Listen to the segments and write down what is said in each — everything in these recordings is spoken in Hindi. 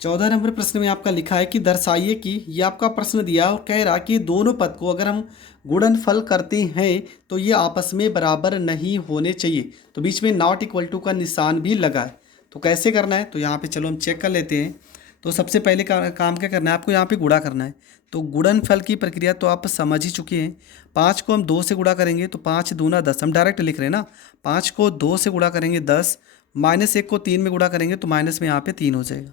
14 नंबर प्रश्न में आपका लिखा है कि दर्शाइए कि ये आपका प्रश्न दिया और कह रहा कि दोनों पद को अगर हम गुणनफल करते हैं तो ये आपस में बराबर नहीं होने चाहिए। तो बीच में नॉट इक्वल टू का निशान भी लगा है। तो कैसे करना है, तो यहाँ पे चलो हम चेक कर लेते हैं। तो सबसे पहले काम क्या करना है, आपको यहाँ पे गुणा करना है। तो गुणनफल की प्रक्रिया तो आप समझ ही चुके हैं। 5 को हम 2 से गुणा करेंगे तो 5 दूना 10, हम डायरेक्ट लिख रहे हैं ना। 5 को 2 से गुणा करेंगे 10, -1 को 3 में गुणा करेंगे तो माइनस में यहाँ पे 3 हो जाएगा।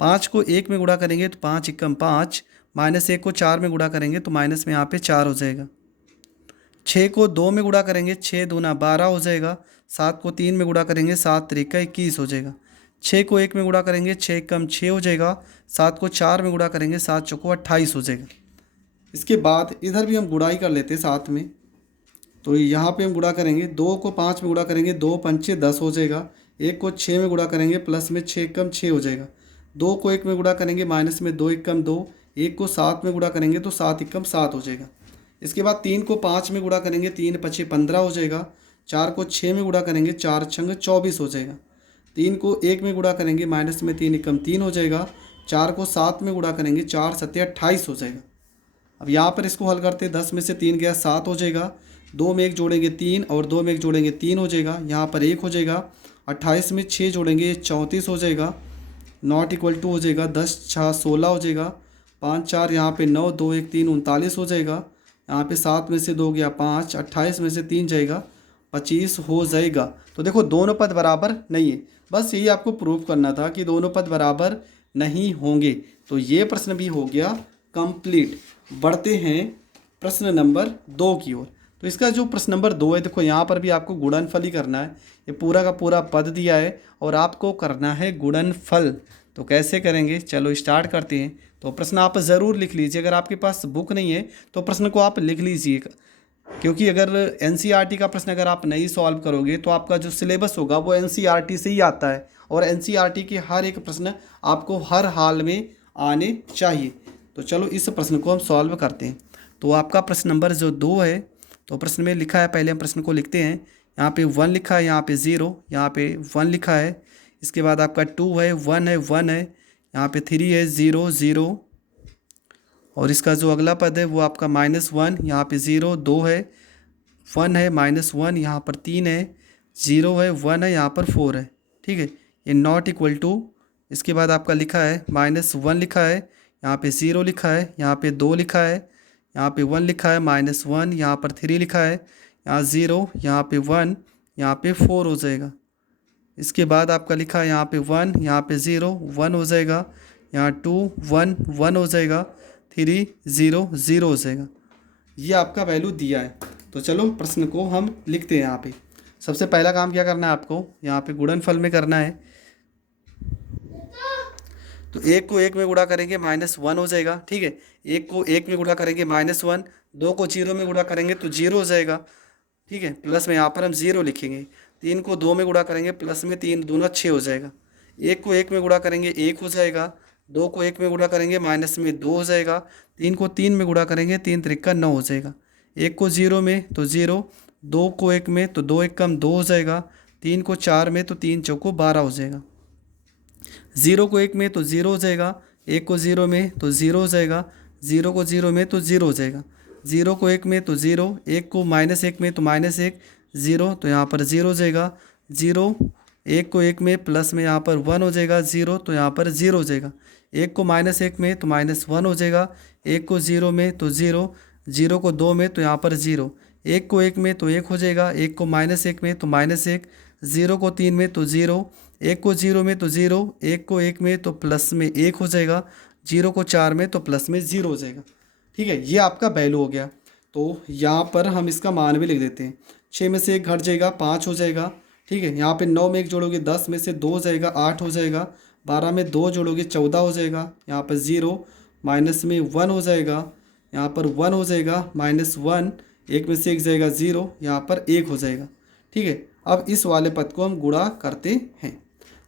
5 को 1 में गुणा करेंगे तो 5 एकम 5, -1 को 4 में गुणा करेंगे तो माइनस में यहाँ पे 4 हो जाएगा। 6 को 2 में गुणा करेंगे 6 दूना 12 हो जाएगा। 7 को 3 में गुणा करेंगे 7 त्रिका 21 हो जाएगा। 6 को 1 में गुणा करेंगे 6 एकम 6 हो जाएगा। 7 को 4 में गुणा करेंगे 7 चौको 28 हो जाएगा। इसके बाद इधर भी हम गुणाई कर लेते हैं साथ में। तो यहाँ पे हम गुणा करेंगे, 2 को 5 में गुणा करेंगे 2 पंचे 10 हो जाएगा। 1 को 6 में गुणा करेंगे प्लस में 6 एकम 6 हो जाएगा। 2 को 1 में गुणा करेंगे माइनस में 2 एकम 2। 1 को 7 में गुणा करेंगे तो 7 एकम 7 हो जाएगा। इसके बाद 3 को 5 में गुणा करेंगे 3 पचे 15 हो जाएगा। 4 को 6 में गुणा करेंगे 4 छंग 24 हो जाएगा। 3 को 1 में गुणा करेंगे माइनस में 3 एकम 3 हो जाएगा। 4 को 7 में गुणा करेंगे 4 सत्ते 28 हो जाएगा। अब यहाँ पर इसको हल करते 10 में से 3 गया 7 हो जाएगा। 2 में 1 जोड़ेंगे 3 और 2 में 1 जोड़ेंगे 3 हो जाएगा। यहाँ पर 1 हो जाएगा। 28 में 6 जोड़ेंगे 34 हो जाएगा। नॉट इक्वल टू हो जाएगा 10 6 16 हो जाएगा। 5 4 यहाँ पे 9 2 1 3 39 हो जाएगा। यहाँ पे 7 में से 2 गया 5, 28 में से 3 जाएगा 25 हो जाएगा। तो देखो दोनों पद बराबर नहीं है, बस यही आपको प्रूव करना था कि दोनों पद बराबर नहीं होंगे। तो ये प्रश्न भी हो गया कंप्लीट। बढ़ते हैं प्रश्न नंबर 2 की ओर। तो इसका जो प्रश्न नंबर 2 है, देखो यहाँ पर भी आपको गुणनफल ही करना है। ये पूरा का पूरा पद दिया है और आपको करना है गुणनफल। तो कैसे करेंगे, चलो स्टार्ट करते हैं। तो प्रश्न आप ज़रूर लिख लीजिए, अगर आपके पास बुक नहीं है तो प्रश्न को आप लिख लीजिए, क्योंकि अगर एनसीईआरटी का प्रश्न अगर आप नहीं सॉल्व करोगे तो आपका जो सिलेबस होगा वो एनसीईआरटी से ही आता है और एनसीईआरटी के हर एक प्रश्न आपको हर हाल में आने चाहिए। तो चलो इस प्रश्न को हम सॉल्व करते हैं। तो आपका प्रश्न नंबर जो 2 है, तो प्रश्न में लिखा है, पहले हम प्रश्न को लिखते हैं। यहाँ पे 1 लिखा है, यहाँ पे 0, यहाँ पे 1 लिखा है। इसके बाद आपका 2 है, 1 है, 1 है, यहाँ पे 3 है, 0 0, और इसका जो अगला पद है वो आपका -1, यहाँ पे 0 2 है, 1 है, -1, यहाँ पर 3 है, 0 है, 1 है, यहाँ पर 4 है। ठीक है, ये नॉट इक्वल टू, इसके बाद आपका लिखा है -1 लिखा है, यहाँ पे 0 लिखा है, यहाँ पे 2 लिखा है, यहाँ पे 1 लिखा है, -1, यहाँ पर 3 लिखा है, यहाँ 0, यहाँ पे 1, यहाँ पे 4 हो जाएगा। इसके बाद आपका लिखा है यहाँ पे 1, यहाँ पे 0 1 हो जाएगा, यहाँ 2 1 1 हो जाएगा, 3 0 0 हो जाएगा। ये आपका वैल्यू दिया है। तो चलो प्रश्न को हम लिखते हैं। यहाँ पे सबसे पहला काम क्या करना है आपको, यहाँ पे गुणनफल में करना है। तो 1 को 1 में गुणा करेंगे -1 हो जाएगा। ठीक है, 1 को 1 में गुणा करेंगे -1, 2 को 0 में गुणा करेंगे तो 0 हो जाएगा। ठीक है, प्लस में यहाँ पर हम 0 लिखेंगे। 3 को 2 में गुणा करेंगे प्लस में 3 दूना 6 हो जाएगा। 1 को 1 में गुणा करेंगे 1 हो जाएगा। 2 को 1 में गुणा करेंगे माइनस में 2 हो जाएगा। 3 को 3 में गुणा करेंगे 3 त्रिका 9 हो जाएगा। 1 को 0 में तो 0, 2 को 1 में तो 2 एकम 2 हो जाएगा। 3 को 4 में तो 3 चौको 12 हो जाएगा। 0 को 1 में तो 0 हो जाएगा। 1 को 0 में तो 0 हो जाएगा। 0 को 0 में तो 0 हो जाएगा। 0 को 1 में तो 0, 1 को -1 में तो -1, 0 तो यहाँ पर 0 हो जाएगा। 0, 1 को 1 में प्लस में यहाँ पर 1 हो जाएगा। 0 तो यहाँ पर 0 हो जाएगा। 1 को -1 में तो -1 हो जाएगा। 1 को 0 में तो 0, 0 को 2 में तो यहाँ पर 0, 1 को 1 में तो 1 हो जाएगा। 1 को -1 में तो -1, 0 को 3 में तो 0, 1 को 0 में तो 0, 1 को 1 में तो प्लस में 1 हो जाएगा। 0 को 4 में तो प्लस में 0 हो जाएगा। ठीक है, ये आपका वैल्यू हो गया। तो यहाँ पर हम इसका मान भी लिख देते हैं। 6 में से 1 घट जाएगा 5 हो जाएगा। ठीक है, यहाँ पे 9 में 1 जोड़ोगे 10 में से 2 हो जाएगा 8 हो जाएगा। 12 में 2 जोड़ोगे 14 हो जाएगा। यहाँ पर 0 माइनस में 1 हो जाएगा। यहाँ पर 1 हो जाएगा -1, 1 में से 1 जाएगा 0, यहाँ पर 1 हो जाएगा। ठीक है, अब इस वाले पद को हम गुणा करते हैं।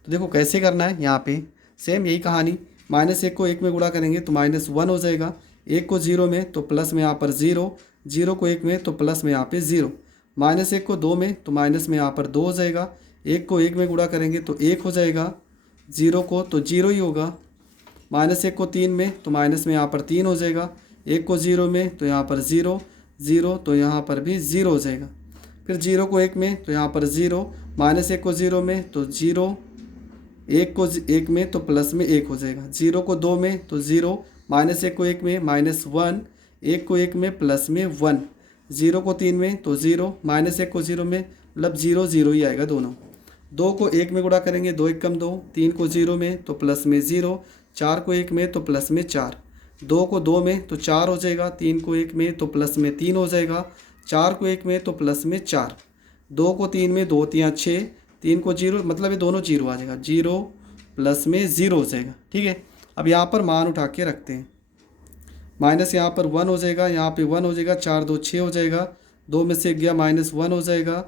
तो देखो कैसे करना है, यहाँ पे सेम यही कहानी। -1 को 1 में गुणा करेंगे तो -1 हो जाएगा। 1 को 0 में तो प्लस में यहाँ पर 0, 0 को 1 में तो प्लस में यहाँ पे 0, -1 को 2 में तो माइनस में यहाँ पर 2 हो जाएगा। 1 को 1 में गुणा करेंगे तो 1 हो जाएगा। 0 को तो 0 ही होगा। -1 को 3 में तो माइनस में यहाँ पर 3 हो जाएगा। 1 को 0 में तो यहाँ पर 0, 0 तो यहाँ पर भी 0 हो जाएगा। फिर 0 को 1 में तो यहाँ पर 0, -1 को 0 में तो 0, 1 को 1 में तो प्लस में 1 हो जाएगा। 0 को 2 में तो 0, -1 को 1 में -1, 1 को 1 में प्लस में 1, 0 को 3 में तो 0, -1 को 0 में मतलब 0 0 ही आएगा दोनों। 2 को 1 में गुणा करेंगे 2 1 2, 3 को 0 में तो प्लस में 0, 4 को 1 में तो प्लस में 4, 2 को 2 में तो 4 हो जाएगा, 3 को 1 में तो प्लस में 3 हो जाएगा, 4 को 1 में तो प्लस में 4, 2 को 3 में 2 3 6, 3 को 0 मतलब ये दोनों 0 आ जाएगा, 0 प्लस में 0 हो जाएगा। ठीक है, अब यहाँ पर मान उठा के रखते हैं। माइनस यहाँ पर 1 हो जाएगा, यहाँ पे 1 हो जाएगा, 4 2 6 हो जाएगा, 2 में से गया -1 हो जाएगा,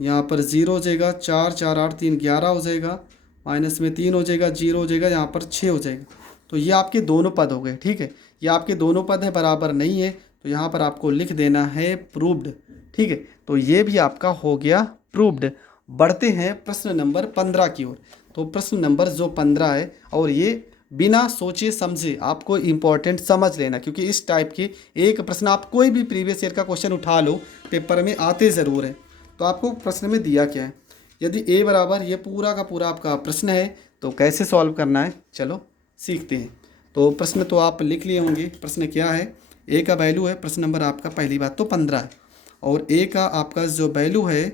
यहाँ पर 0 हो जाएगा, 4 4 8 3 11 हो जाएगा, माइनस में 3 हो जाएगा, 0 हो जाएगा, यहाँ पर 6 हो जाएगा। तो ये आपके दोनों पद हो गए। ठीक है, ये आपके दोनों पद है, बराबर नहीं है, तो यहाँ पर आपको लिख देना है प्रूव्ड। ठीक है, तो ये भी आपका हो गया प्रूव्ड। बढ़ते हैं प्रश्न नंबर 15 की ओर। तो प्रश्न नंबर जो 15 है, और ये बिना सोचे समझे आपको इम्पोर्टेंट समझ लेना, क्योंकि इस टाइप के एक प्रश्न आप कोई भी प्रीवियस ईयर का क्वेश्चन उठा लो, पेपर में आते ज़रूर है। तो आपको प्रश्न में दिया क्या है, यदि ए बराबर ये पूरा का पूरा आपका प्रश्न है तो कैसे सॉल्व करना है, चलो सीखते हैं। तो प्रश्न तो आप लिख लिए होंगे। प्रश्न क्या है, ए का वैल्यू है, प्रश्न नंबर आपका पहली बात तो 15 है, और ए का आपका जो वैल्यू है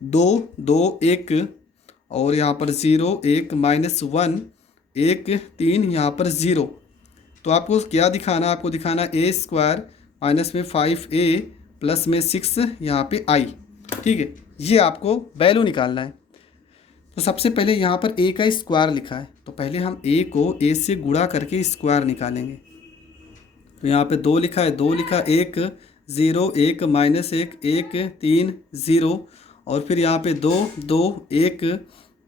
2 2 1, और यहाँ पर 0 1 -1 1 3, यहाँ पर 0। तो आपको क्या दिखाना, आपको दिखाना a² माइनस में 5a प्लस में 6 यहाँ पे i। ठीक है, ये आपको वैल्यू निकालना है। तो सबसे पहले यहाँ पर a का स्क्वायर लिखा है, तो पहले हम a को a से गुणा करके स्क्वायर निकालेंगे। तो यहाँ पे 2 लिखा है, 2 लिखा 1 0 1 -1 1 3 0, और फिर यहाँ पे 2 2 1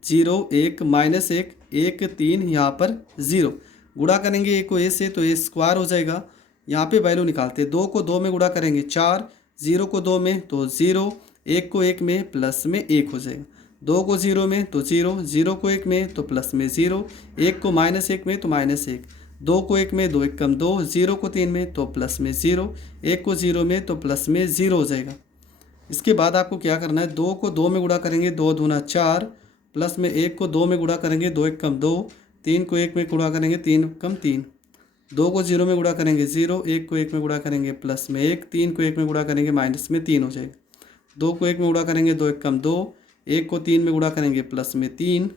0 1 -1 1 3, यहाँ पर 0। गुणा करेंगे a को a से तो a स्क्वायर हो जाएगा। यहाँ पे वैल्यू निकालते हैं, 2 को 2 में गुणा करेंगे 4, 0 को 2 में तो 0, 1 को 1 में प्लस में 1 हो जाएगा, 2 को 0 में तो 0, 0 को 1 में तो प्लस में 0, 1 को -1 में तो -1, 2 को 1 में 2 1 2, 0 को 3 में तो प्लस में 0, 1 को 0 में तो प्लस में 0 हो जाएगा। इसके बाद आपको क्या करना है, 2 को 2 में गुणा करेंगे 2 दूना 4, प्लस में 1 को 2 में गुणा करेंगे 2 1 2, 3 को 1 में गुणा करेंगे 3 3, 2 को 0 में गुणा करेंगे 0, 1 को 1 में गुणा करेंगे प्लस में 1, 3 को 1 में गुणा करेंगे माइनस में 3 हो जाएगा, 2 को 1 में गुणा करेंगे 2 1 2, 1 को 3 में गुणा करेंगे प्लस में 3,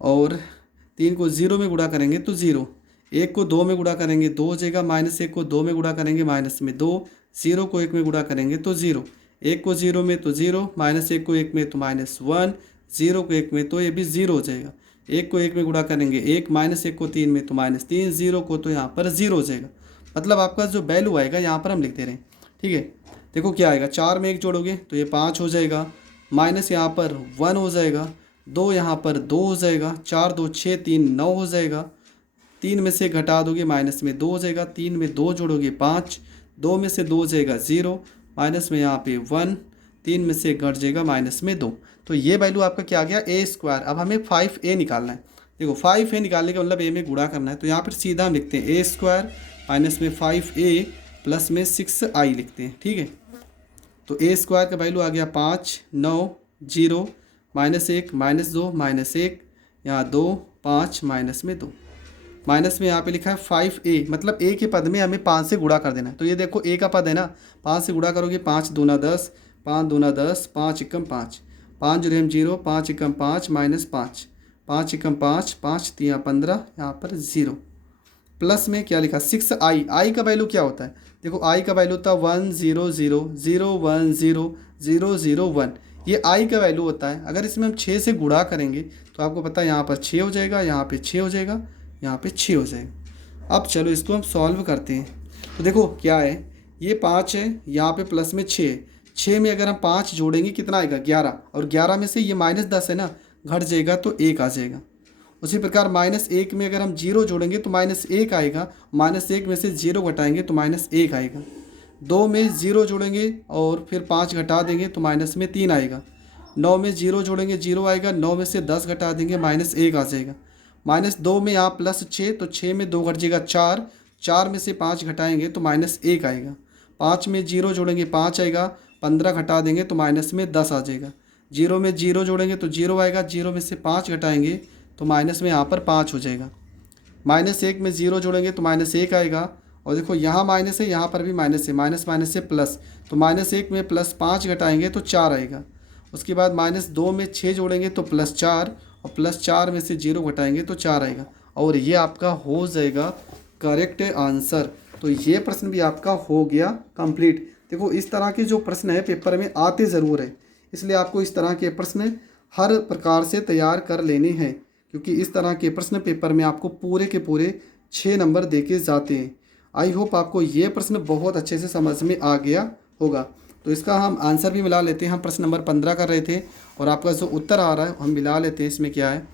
और 3 को 0 में गुणा करेंगे तो 0, 1 को 2 में गुणा करेंगे 2 हो जाएगा, -1 को 2 में गुणा करेंगे माइनस में 2, 0 को 1 में गुणा करेंगे तो 0, 1 को 0 में तो 0, -1 को 1 में तो -1, 0 को 1 में तो ये भी 0 हो जाएगा, 1 को 1 में गुणा करेंगे 1, -1 को 3 में तो -3, 0 को तो यहाँ पर 0 हो जाएगा। मतलब आपका जो वैल्यू आएगा यहाँ पर हम लिख दे रहे हैं। ठीक है, देखो क्या आएगा, 4 में 1 जोड़ोगे तो ये 5 हो जाएगा, माइनस यहाँ पर 1 हो जाएगा, 2 यहाँ पर 2 हो जाएगा, 4 2 6 3 9 हो जाएगा, 3 में से घटा दोगे माइनस में 2 हो जाएगा, 3 में 2 जोड़ोगे 5, 2 में से 2 हो जाएगा 0, माइनस में यहाँ पे 1, 3 में से घट जाएगा माइनस में 2। तो ये वैल्यू आपका क्या आ गया, a²। अब हमें 5a निकालना है। देखो 5a निकालने का मतलब a में गुणा करना है, तो यहाँ पर सीधा हम लिखते हैं a² माइनस में 5a प्लस में 6i लिखते हैं। ठीक है, तो a² का वैल्यू आ गया 5 9 0 -1 -2 -1, यहाँ 2 5 माइनस में 2, माइनस में यहाँ पे लिखा है 5a, मतलब a के पद में हमें 5 से गुणा कर देना है। तो ये देखो a का पद है ना, 5 से गुणा करोगे 5 दूना 10, 5 दूना 10, 5 एकम 5, 5 जोड़े हम 0, 5 एकम 5 -5, 5 एकम 5, 5 3 15, यहाँ पर 0, प्लस में क्या लिखा 6i। i का वैल्यू क्या होता है, देखो i का वैल्यू होता है 1 0 0 0 1 0 0 0 1, ये i का वैल्यू होता है। अगर इसमें हम 6 से गुणा करेंगे तो आपको पता है यहाँ पर 6 हो जाएगा, यहाँ पे 6 हो जाएगा, यहाँ पे 6 हो जाएगा। अब चलो इसको हम सॉल्व करते हैं। तो देखो क्या है, ये 5 है, यहाँ पे प्लस में 6 है, 6 में अगर हम 5 जोड़ेंगे कितना आएगा 11, और 11 में से ये -10 है ना, घट जाएगा तो 1 आ जाएगा। उसी प्रकार -1 में अगर हम 0 जोड़ेंगे तो -1 आएगा, -1 में से 0 घटाएंगे तो -1 आएगा। 2 में 0 जोड़ेंगे और फिर 5 घटा देंगे तो माइनस में 3 आएगा। 9 में 0 जोड़ेंगे 0 आएगा, 9 में से 10 घटा देंगे -1 आ जाएगा। -2 में आप +6, तो 6 में 2 घट जाएगा 4, 4 में से 5 घटाएंगे तो -1 आएगा। 5 में 0 जोड़ेंगे 5 आएगा, 15 घटा देंगे तो माइनस में 10 आ जाएगा। 0 में 0 जोड़ेंगे तो 0 आएगा, 0 में से 5 घटाएंगे तो माइनस में यहाँ पर 5 हो जाएगा। -1 में 0 जोड़ेंगे तो -1 आएगा, और देखो यहाँ माइनस है, यहाँ पर भी माइनस है, माइनस माइनस से प्लस, तो -1 में +5 घटाएंगे तो 4 आएगा। उसके बाद -2 में 6 जोड़ेंगे तो +4, और +4 में से 0 घटाएंगे तो 4 आएगा, और ये आपका हो जाएगा करेक्ट आंसर। तो ये प्रश्न भी आपका हो गया कंप्लीट। देखो इस तरह के जो प्रश्न है पेपर में आते ज़रूर है, इसलिए आपको इस तरह के प्रश्न हर प्रकार से तैयार कर लेने हैं, क्योंकि इस तरह के प्रश्न पेपर में आपको पूरे के पूरे 6 नंबर देके जाते हैं। आई होप आपको ये प्रश्न बहुत अच्छे से समझ में आ गया होगा। तो इसका हम आंसर भी मिला लेते हैं। हम प्रश्न नंबर 15 कर रहे थे, और आपका जो उत्तर आ रहा है हम मिला लेते हैं। इसमें क्या है,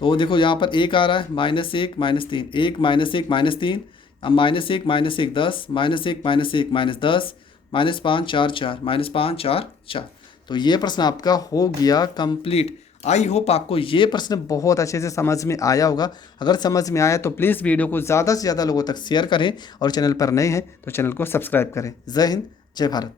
तो देखो यहाँ पर 1 आ रहा है, -1 -3, 1 -1 -3, अब -1 -1 10, -1 -1 -10, -5 4 4, -5 4 4। तो ये प्रश्न आपका हो गया कंप्लीट। आई होप आपको ये प्रश्न बहुत अच्छे से समझ में आया होगा। अगर समझ में आया तो प्लीज़ वीडियो को ज़्यादा से ज़्यादा लोगों तक शेयर करें, और चैनल पर नए हैं तो चैनल को सब्सक्राइब करें। जय हिंद, जय भारत।